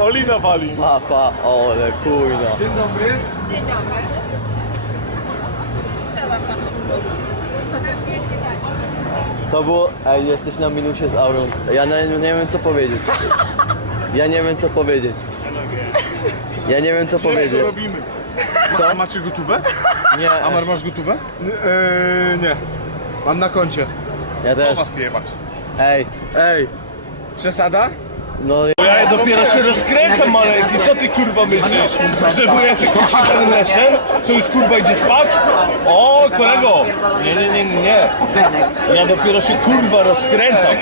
Olina wali. Papa, ole kurwa. Dzień dobry. Dzień dobry. Chciałam panu To było, ej, jesteś na minusie z aurą. Ja nie, nie wiem co powiedzieć. Ja nie wiem co powiedzieć. Ja nie wiem co Co powiedzieć. robimy? Co? Macie gotówę? Nie, Amar, masz gotówę? Eee, nie. Mam na koncie. ja też. jebać. Ej, Ej. Przesada? No ja dopiero się rozkręcam maleńki, co ty kurwa myślisz? Że wuja z jakimś panem lesem, co już kurwa idzie spać? O kolego! Nie, nie, nie, nie, nie. Ja dopiero się kurwa rozkręcam.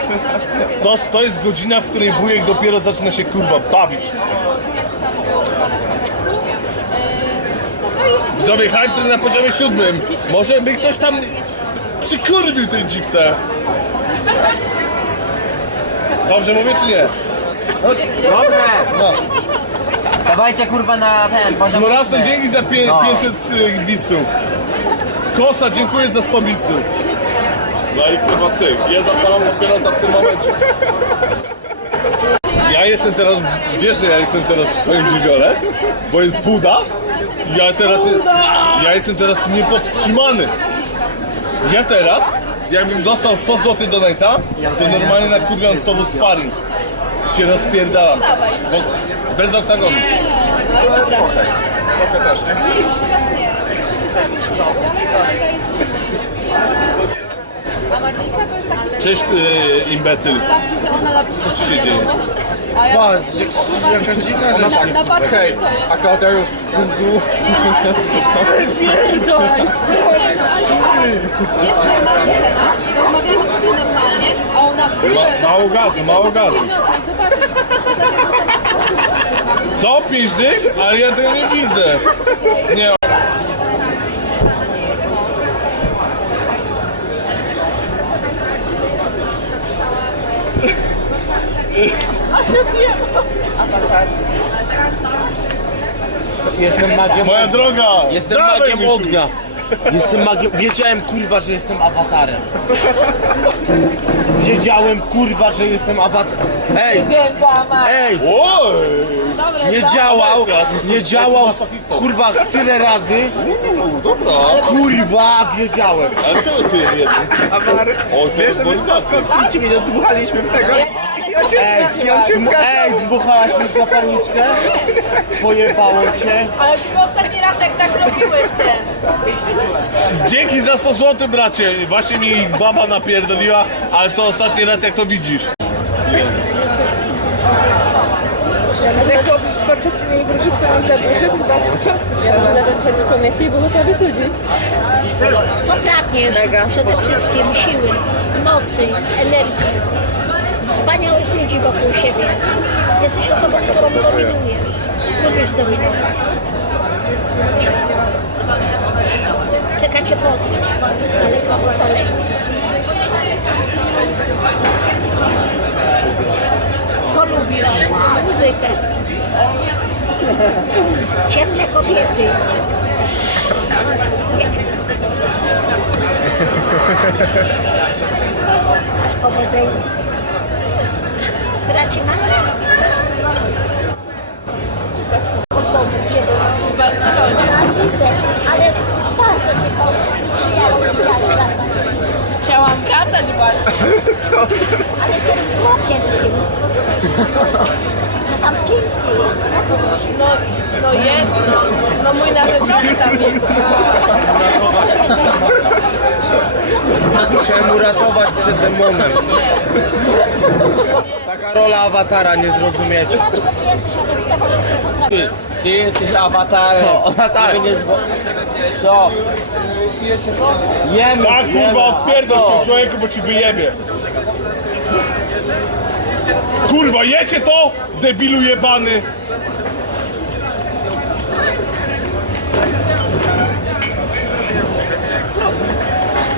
To, to jest godzina, w której wujek dopiero zaczyna się kurwa bawić. Widzowie, hype na poziomie siódmym. Może by ktoś tam przykurwił tej dziwce. Dobrze mówię czy nie? Dobre! No. Dawajcie kurwa na ten poziom ósmy. dzięki za pie, 500 y, biców. Kosa, dziękuję za 100 biców. No i kurwa cyk, ja zapalam papierosa w tym momencie. Ja jestem teraz, wiesz, że ja jestem teraz w swoim żywiole, bo jest woda. Ja teraz, ja jestem teraz niepowstrzymany. Ja teraz, jakbym dostał 100 zł do Nate'a, to normalnie nakurwiam z tobą sparring. Cię rozpierdalam. Bo, bez oktagonu. Cześć, yy, imbecyl. Co ci się dzieje? Patrz, jakaś dziwna rzecz. Hej, a Klaudiusz, Jest normalnie. Rozmawiamy Ma, mało gazu, mało gazu. Co? Pięć dych? Ale ja tego nie widzę. Nie. Jestem magiem Moja droga! Jestem dawaj magiem mi tu. ognia. Jestem magiem. Wiedziałem kurwa, że jestem awatarem. Wiedziałem kurwa, że jestem awatarem. Ej! Ej! Oj! Nie działał! Nie działał kurwa tyle razy! Kurwa, wiedziałem! A czemu ty jeden? O, to jest moim Ej, ej, dmuchałaś mi w zapalniczkę? Pojebało cię? Ale tylko ostatni raz jak tak robiłeś ten. Dzięki za 100 zł, bracie. Właśnie mi baba napierdoliła, ale to ostatni raz jak to widzisz. Jako podczas innej wróży, którą zaburzy, chyba w początku trzeba nawet chodzić po mieście i błogosławić ludzi. Co pragniesz? Przede wszystkim siły, mocy, energii, wspaniałych ludzi wokół siebie. Jesteś osobą, którą dominujesz. Lubisz dominować. Czeka cię podróż, daleko oddalenie. Co lubisz? Muzykę. Ciemne kobiety. Powodzenie. Bracie mamy? W Barcelonie. Widzę, ale bardzo cię to sprzyjało i chciałaś wracać. Chciałam wracać właśnie. Ale tym blokiem tym, rozumiesz? Że tam pięknie jest. No, no jest, no. No mój narzeczony tam jest. Czemu ratować przed demonem? Taka rola awatara, nie zrozumiecie. Dlaczego ty jesteś, aby w towarzystwie Ty, ty jesteś awatarem. No, tak. Ty będziesz wo- Co? Jemy, Tak, jemy. kurwa, odpierdol się człowieku, bo ci wyjebie. Kurwa, jecie to? Debilu jebany.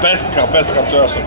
Pestka, pestka, przepraszam.